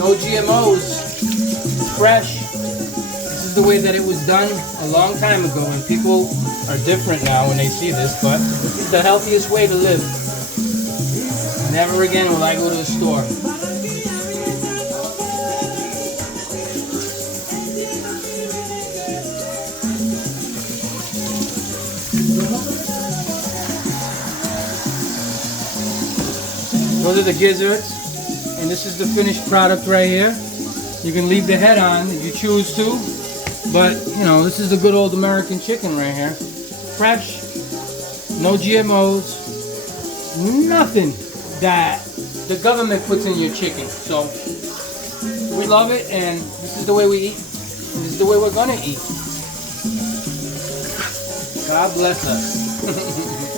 No GMOs. Fresh. This is the way that it was done a long time ago, and people are different now when they see this, but it's the healthiest way to live. Never again will I go to the store. Those are the gizzards, and this is the finished product right here. You can leave the head on if you choose to, but you know, this is the good old American chicken right here. Fresh, no GMOs, nothing that the government puts in your chicken. So we love it, and this is the way we eat. This is the way we're gonna eat. God bless us.